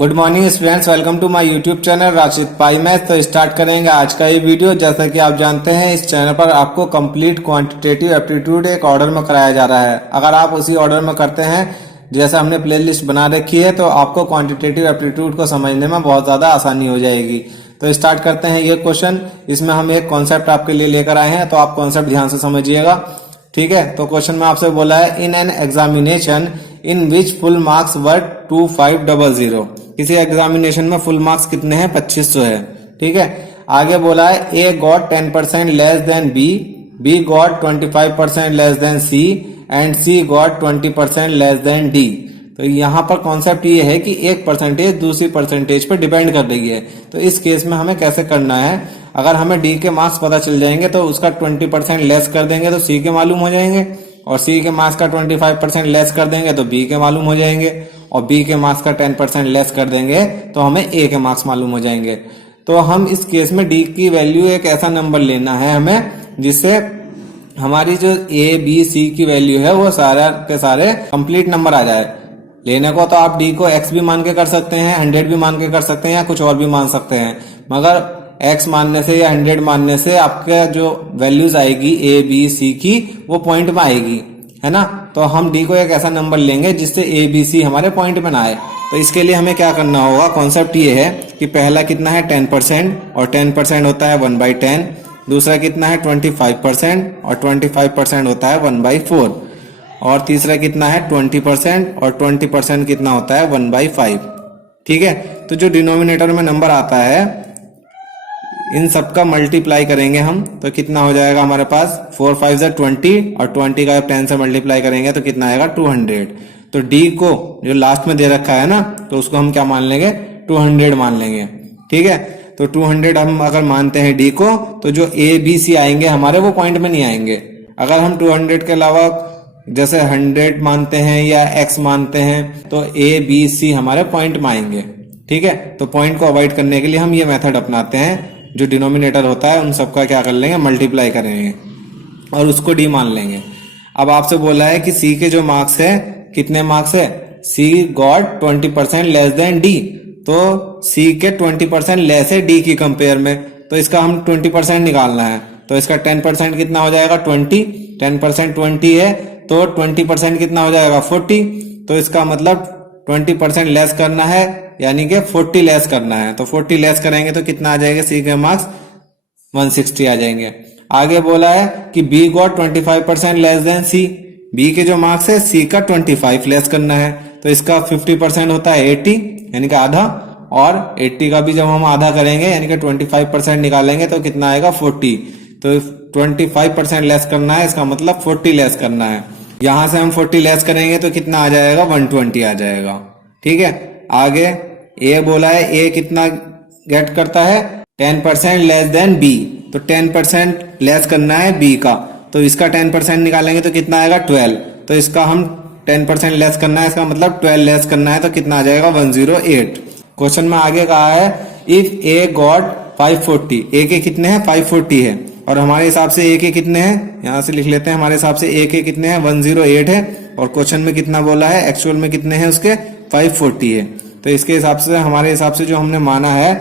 Good morning students, welcome to my YouTube channel Rashid pi math. तो start करेंगे आज का ये वीडियो। जैसा कि आप जानते हैं, इस चैनल पर आपको कंप्लीट क्वांटिटेटिव एप्टीट्यूड एक ऑर्डर में कराया जा रहा है। अगर आप उसी ऑर्डर में करते हैं जैसा हमने प्लेलिस्ट बना रखी है, तो आपको क्वांटिटेटिव एप्टीट्यूड को समझने में बहुत ज्यादा आसानी हो जाएगी। तो स्टार्ट करते हैं ये क्वेश्चन। इसमें हम एक कॉन्सेप्ट आपके लिए लेकर आए हैं, तो आप कॉन्सेप्ट ध्यान से समझिएगा, ठीक है। तो क्वेश्चन में आपसे बोला है, in an examination in which full marks वर 2500। किसी एग्जामिनेशन में फुल मार्क्स कितने हैं? 2500 है, ठीक है। आगे बोला है, A got 10% less than B, B got 25% less than C and C got 20% less than D. तो यहाँ पर कॉन्सेप्ट ये है कि एक परसेंटेज दूसरी परसेंटेज पर डिपेंड कर रही है। तो इस केस में हमें कैसे करना है, अगर हमें डी के मार्क्स पता चल जाएंगे तो उसका 20% लेस कर देंगे तो सी के मालूम हो जाएंगे, और सी के मार्क्स का 25% लेस कर देंगे तो बी के मालूम हो जाएंगे, और बी के मार्क्स का 10% लेस कर देंगे तो हमें ए के मार्क्स मालूम हो जाएंगे। तो हम इस केस में डी की वैल्यू एक ऐसा नंबर लेना है हमें जिससे हमारी जो ए बी सी की वैल्यू है वो सारे के सारे कंप्लीट नंबर आ जाए। लेने को तो आप डी को एक्स भी मान के कर सकते हैं, 100 भी मान के कर सकते हैं, या कुछ और भी मान सकते हैं, मगर एक्स मानने से या 100 मानने से आपके जो वैल्यूज आएगी ए बी सी की वो पॉइंट में आएगी, है ना। तो हम डी को एक ऐसा नंबर लेंगे जिससे ए बी सी हमारे पॉइंट में ना आए। तो इसके लिए हमें क्या करना होगा, कॉन्सेप्ट ये है कि पहला कितना है 10%, और 10% होता है 1/10। दूसरा कितना है 25%, और 25% होता है 1/4। और तीसरा कितना है 20%, और 20% कितना होता है 1/5, ठीक है। तो जो डिनोमिनेटर में नंबर आता है इन सबका मल्टीप्लाई करेंगे हम, तो कितना हो जाएगा हमारे पास 4 5 जा 20, और 20 का 10 से मल्टीप्लाई करेंगे तो कितना आएगा 200। तो डी को जो लास्ट में दे रखा है ना, तो उसको हम क्या मान लेंगे 200 मान लेंगे, ठीक है। तो 200 हम अगर मानते हैं डी को, तो जो ए बी सी आएंगे हमारे वो पॉइंट में नहीं आएंगे। अगर हम 200 के अलावा जैसे 100 मानते हैं या x मानते हैं तो ए बी सी हमारे पॉइंट में आएंगे, ठीक है। तो पॉइंट को अवॉइड करने के लिए हम ये मेथड अपनाते हैं, जो डिनोमिनेटर होता है उन सबका क्या कर लेंगे मल्टीप्लाई करेंगे और उसको डी मान लेंगे। अब आपसे बोला है कि सी के जो मार्क्स है, कितने मार्क्स है, सी गॉट 20% लेस देन डी। तो सी के 20% लेस है डी की कंपेयर में, तो इसका हम 20% निकालना है। तो इसका 10% कितना हो जाएगा 20, 10% 20 है तो 20% कितना हो जाएगा 40। तो इसका मतलब 20% लेस करना है, यानी कि 40 लेस करना है। तो 40 लेस करेंगे तो कितना आ जाएगा, सी के मार्क्स 160 आ जाएंगे। आगे बोला है कि बी गॉट 25% लेस देन सी, बी के जो मार्क्स है सी का 25 लेस करना है। तो इसका 50% होता है 80, यानी कि आधा, और 80 का भी जब हम आधा करेंगे यानी कि 25% निकालेंगे तो कितना आएगा 40। तो 25% लेस करना है, इसका मतलब 40 लेस करना है। यहां से हम 40 लेस करेंगे तो कितना आ जाएगा 120 आ जाएगा, ठीक है। आगे ए बोला है, ए कितना गेट करता है 10% लेस देन बी, तो 10% लेस करना है बी का, तो इसका 10% निकालेंगे तो कितना आएगा 12। तो इसका हम 10% लेस करना है, इसका मतलब 12 लेस करना है, तो कितना आ जाएगा 108। क्वेश्चन में आगे कहा है, इफ ए गॉट 540, ए के कितने हैं 540 है, और हमारे हिसाब से ए के कितने हैं, यहां से लिख लेते हैं, हमारे हिसाब से ए के कितने हैं 108 है, और क्वेश्चन में कितना बोला है, एक्चुअल में कितने हैं उसके 540 है। तो इसके हिसाब से हमारे हिसाब से जो हमने माना है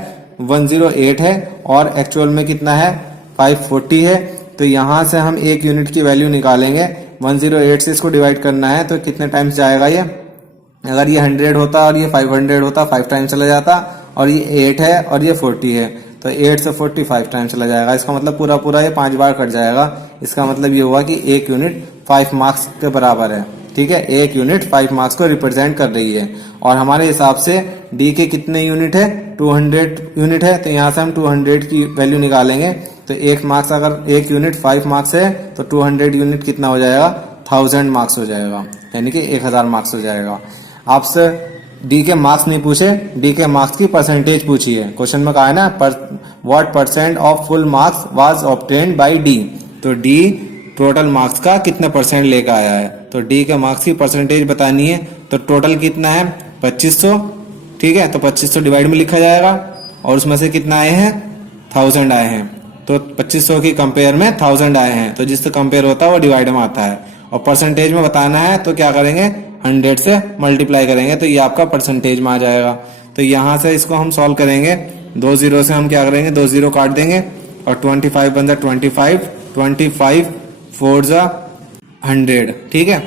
108 है, और एक्चुअल में कितना है 540 है। तो यहां से हम एक यूनिट की वैल्यू निकालेंगे, 108 से इसको डिवाइड करना है तो कितने टाइम्स जाएगा ये, अगर ये 100 होता और ये 500 होता 5 टाइम्स चला जाता, और ये 8 है और ये 40 है, तो 8 से 40 5 टाइम्स चला जाएगा। इसका मतलब पूरा पूरा ये 5 बार कट जाएगा। इसका मतलब ये हुआ कि एक यूनिट 5 मार्क्स के बराबर है, ठीक है। एक यूनिट 5 मार्क्स को रिप्रेजेंट कर रही है, और हमारे हिसाब से डी के कितने यूनिट है 200 यूनिट है, तो यहाँ से हम 200 की वैल्यू निकालेंगे। तो एक मार्क्स अगर एक यूनिट 5 मार्क्स है तो 200 यूनिट कितना हो जाएगा 1000 मार्क्स हो जाएगा, यानी कि 1000 मार्क्स हो जाएगा। आपसे डी के मार्क्स नहीं पूछे, डी के मार्क्स की परसेंटेज पूछी है। क्वेश्चन में कहा है ना, what percent of full marks was obtained by D. तो डी टोटल मार्क्स का कितने परसेंट लेकर आया है, तो डी के मार्क्स की परसेंटेज बतानी है। तो टोटल कितना है 2500, ठीक है। तो 2500 डिवाइड में लिखा जाएगा, और उसमें से कितना आए हैं 1000 आए हैं, तो 2500 की कंपेयर में 1000 आए हैं, तो जिससे कंपेयर होता है वो डिवाइड में आता है। और परसेंटेज में बताना है तो क्या करेंगे 100 से मल्टीप्लाई करेंगे, तो ये आपका परसेंटेज में आ जाएगा। तो तो यहाँ से इसको हम सॉल्व करेंगे। 2 जीरो से हम क्या करेंगे, 2 जीरो काट देंगे और 25 बन जाए 25 4 जा 100, ठीक है।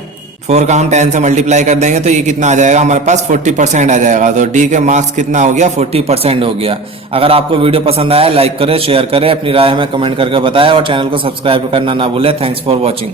4 का हम 10 से मल्टीप्लाई कर देंगे तो ये कितना आ जाएगा हमारे पास 40% आ जाएगा। तो डी के मार्क्स कितना हो गया, 40% हो गया। अगर आपको वीडियो पसंद आया लाइक करें, शेयर करें, अपनी राय हमें कमेंट करके बताएं और चैनल को सब्सक्राइब करना ना भूलें। Thanks for watching.